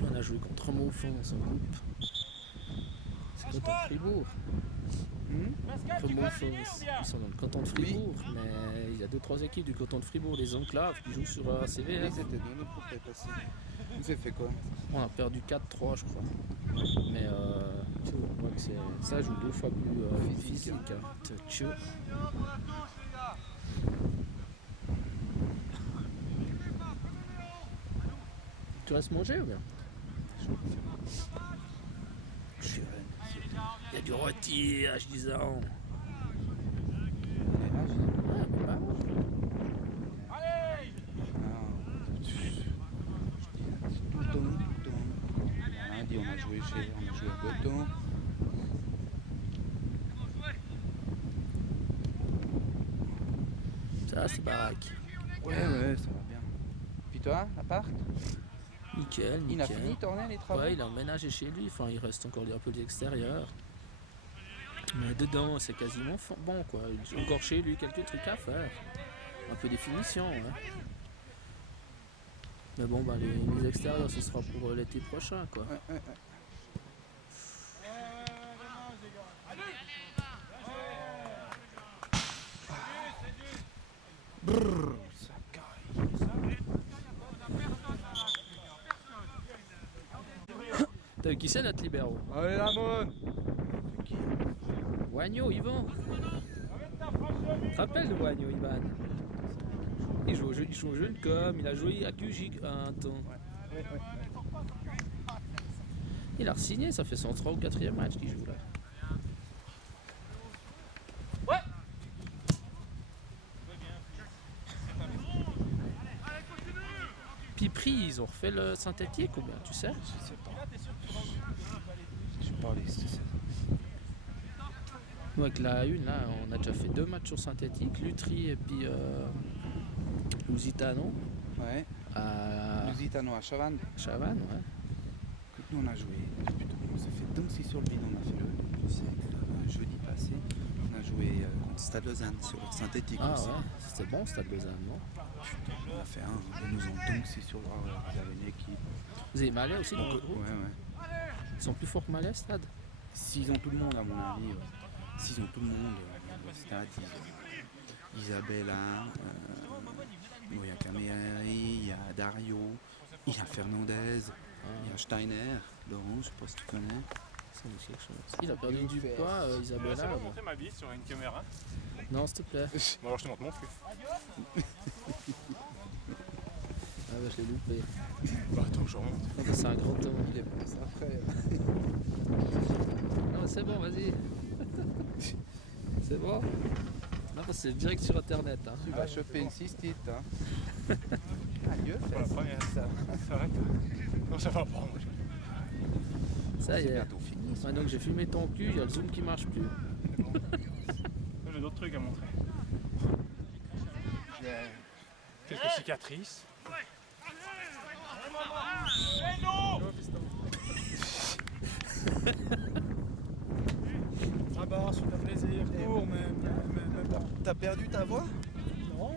On a joué contre Montfond en coupe. C'est contre Fribourg. Contre Montfond, ils sont dans le canton de Fribourg, mais il y a 2-3 équipes du canton de Fribourg, les enclaves, qui jouent sur Oui, ACVF. c'était dans notre coupe l'année passée. Vous avez fait quoi? On a perdu 4-3, je crois. Mais tu vois, on voit que ça joue 2 fois plus physique. Hein. Tu vois. Tu restes manger ou bien? Il y a du rôti à Gisant. Lundi, on a joué à Breton. Ça, c'est baraque. Ouais, ça va bien. Puis toi, appart? Nickel, Il a nickel. fini de tourner les travaux? Ouais, il a emménagé chez lui. Enfin, il reste encore un peu de l'extérieur. Mais dedans, c'est quasiment bon, quoi. Il a encore chez lui quelques trucs à faire. Un peu des finitions, hein. Mais bon, bah, les extérieurs, ce sera pour l'été prochain, quoi. Ouais. Brrr, ça caille. T'as vu qui c'est notre libéraux? Allez, la monne! Wagno, Yvan. Tu te rappelles de Wagno, Ivan? Il joue au jeune com, il a joué à QJ un temps. Il a re-signé, ça fait son 3 ou 4e match qu'il joue là. Pipri, ils ont refait le synthétique ou bien, tu sais? Je sais pas. Je parlais, c'est ça. Nous avec la une, là, on a déjà fait 2 matchs sur synthétique, Lutry et puis Lusitano. Ouais. À Lusitano à Chavannes. Chavannes, ouais. Écoute, nous on a joué. Putain, on s'est fait danser sur le vide. On a fait le jeudi passé. On a joué contre Stade Lausanne sur leur synthétique Ah aussi. ouais, c'était bon Stade Lausanne, non? Putain, on a fait un. Ils nous ont dansé sur leur. Ils avaient une équipe. Vous avez Malais aussi dans votre groupe? Ouais. Ils sont plus forts que Malais, Stade? S'ils ont tout le monde, à mon avis. S'ils ont tout le monde, le Stade, Isabella, il y a Cameri, il y a Dario, il y a Fernandez, il y a Steiner, Laurent, je sais pas si tu connais. Ça me dit quelque chose. Il a perdu du poids, C'est Isabella. bon, montrer ma bite sur une caméra. Non, s'il te plaît. Bon alors je te montre mon cul. Ah bah je l'ai loupé. Bah attends, je remonte. Ah bah, c'est un grand homme. Il est pas ça frère. Non mais c'est bon, vas-y. C'est bon? Non, c'est direct sur internet. Hein. Tu vas choper une cystite. Hein. Adieu, Pour la première, ça arrête. Non, ça va pas. Moi. Ça y C'est est. bientôt fini. ça. Maintenant que j'ai filmé ton cul, il y a le zoom qui marche plus. Moi, j'ai d'autres trucs à montrer. Quelques cicatrices. Ah bah, ça fait plaisir, court, mais bon. T'as perdu ta voix? Non,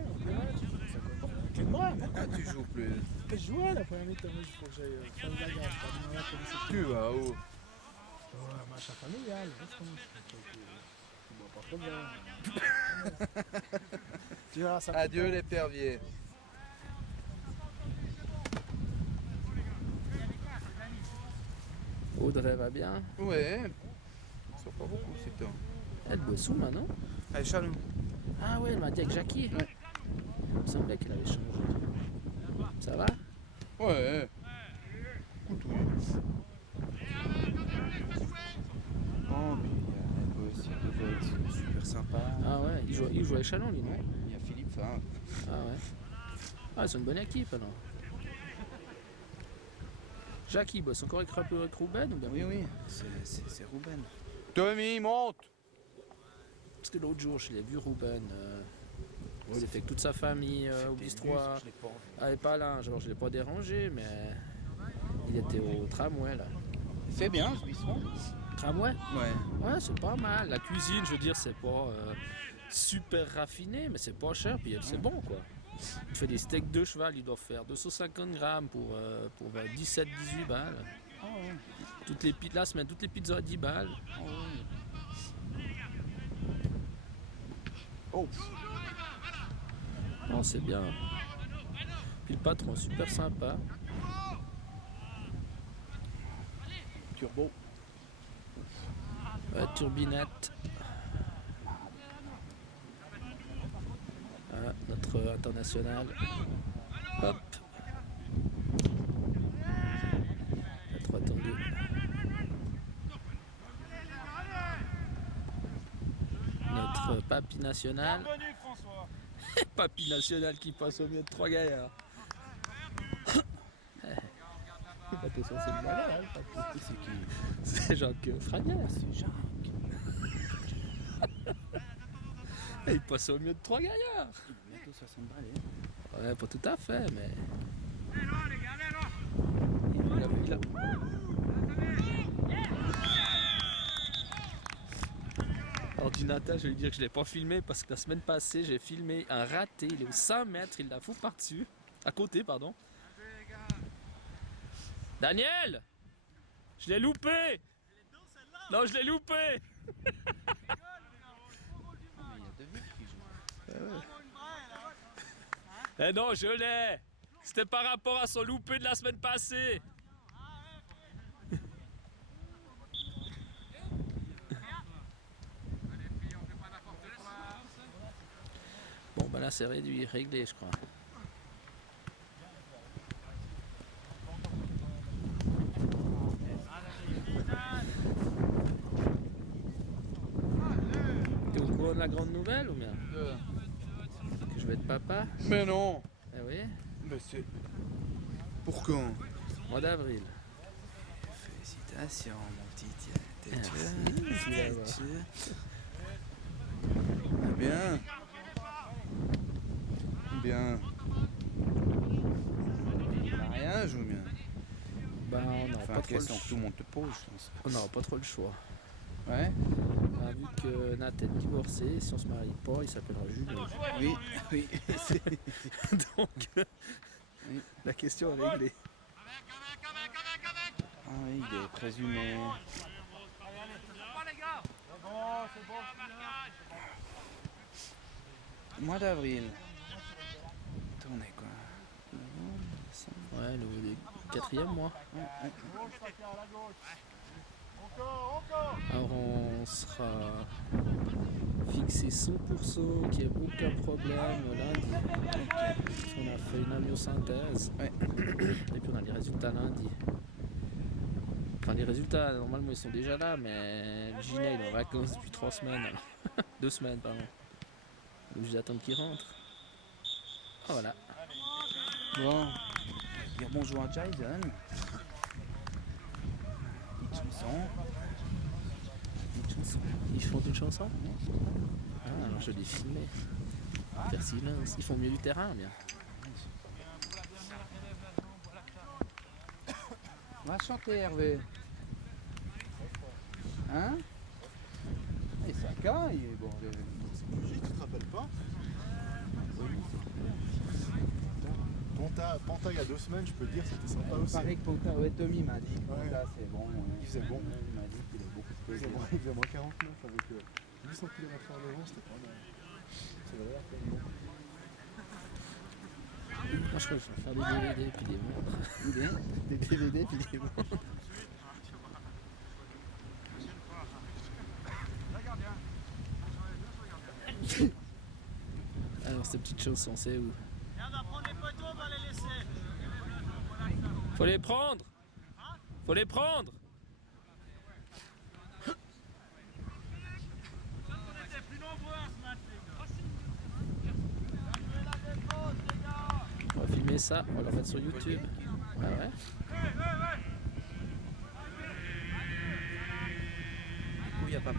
ça compte pas. Que moi, Ah, tu joues plus. je jouais la première mi-temps, il faut que j'aille faire le bagage. Tu vas où? Ouais, machin familial, pas de problème. Tu verras ça. Adieu l'épervier. Audrey va bien. Ouais. Ils sont pas beaucoup, c'est temps. Elle boit sous maintenant. Allez, Chalon. Ah ouais, elle m'a dit avec Jackie. Ouais. Il me semblait qu'elle avait changé. Ça va? Ouais. Coutou. Oh, puis elle peut aussi, elle doit être super sympa. Ah ouais, il joue avec Chalon lui, non? Il y a Philippe Favre. Ah ouais. Ah, c'est une bonne équipe alors. Jackie bosse encore avec Ruben ou bien? Oui, oui, c'est Ruben. Tommy, monte! Parce que l'autre jour, je l'ai vu Ruben. Il a fait avec toute sa famille au bistrot. Je l'ai pas vu. Ah, et pas là, alors je l'ai pas dérangé, mais il était au tramway là. C'est bien ce bistrot? Tramway? Ouais. Ouais, c'est pas mal. La cuisine, je veux dire, c'est pas super raffiné, mais c'est pas cher, puis c'est bon quoi. Il fait des steaks de cheval, il doit faire 250 grammes pour 17-18 balles. Ah ouais. La semaine, toutes les pizzas à 10 balles. Ah ouais. Oh. Non, c'est bien. Puis le patron, super sympa. Turbo. Turbinette. Ah, notre international. Hop. La 3 tendue. Notre papy national. Bienvenue, François. Papy national qui passe au milieu de 3 gaillards. Attention, c'est le malin, hein, le papy. C'est qui? C'est Jacques Franière. C'est Jacques. Et il passe au milieu de 3 gaillards. Bientôt 60 balles. Ouais, pas tout à fait, mais. Allez, là, les gars, allez, là. Il a... Ordinateur, je vais lui dire que je l'ai pas filmé parce que la semaine passée, j'ai filmé un raté. Il est au 100 mètres, il la fout par-dessus. À côté, pardon. Daniel! Je l'ai loupé! Non, je l'ai loupé! Mais il y a deux mecs qui jouent. Eh non, je l'ai! C'était par rapport à son loupé de la semaine passée! Bon, ben là, c'est réglé, je crois. T'es au courant de la grande nouvelle ou bien? Que je vais être papa? Mais non! Eh oui, Mais c'est. Pour quand? mois d'avril. Félicitations, mon petit. T'es Merci. Bien. Bien. Rien, joue bien. Ben, on n'aura Enfin, pas trop le question que tout le monde te pose, je pense. on n'aura pas trop le choix. Ouais? Ben, vu que Nat est divorcé, si on se marie pas, il s'appellera Julien. Oui, oui. Donc, Oui. la question est réglée. Ah oui, il est présumé. Mois d'avril. Tournée quoi. Novembre, décembre. Ouais, le 4e mois. Ouais, ouais. Alors on sera fixé 100% qu'il n'y ait aucun problème lundi. Parce qu'on a fait une amniosynthèse. Ouais. Et puis on a les résultats lundi. Enfin les résultats normalement ils sont déjà là, mais Gina il est en vacances depuis 3 semaines. Alors. 2 semaines pardon. Donc on va obligé d'attendre qu'il rentre. Oh, voilà. Bon, dire bonjour à Jason. Petite chanson. Petite chanson. Ils font une chanson? Ah, alors je l'ai filmé. Faire silence. Ils font mieux du terrain, bien. On va chanter, Hervé. Hein? Et Saka, il est bon. Tu te rappelles pas? Panta, il y a 2 semaines, je peux te dire, c'était sympa Il aussi. paraît que Ponta, ouais, Tommy m'a dit que Ouais. Ponta, c'est bon. Il faisait bon. Il m'a dit qu'il est beaucoup Il plus. faisait moins 49 avec 800 km de vent, c'était pas mal. Ça va l'air quand même bon. Moi, je crois que je vais faire des DVD puis des montres. Des DVD puis des montres. Alors, ces petites chansons, c'est où? Viens d'en prendre les poteaux, on va les laisser. Faut les prendre! Faut les prendre! On était plus nombreux à ce match, les gars. Jouez la défense, les gars. On va filmer ça, on va le mettre sur YouTube. Ah ouais? Du coup, il n'y a pas.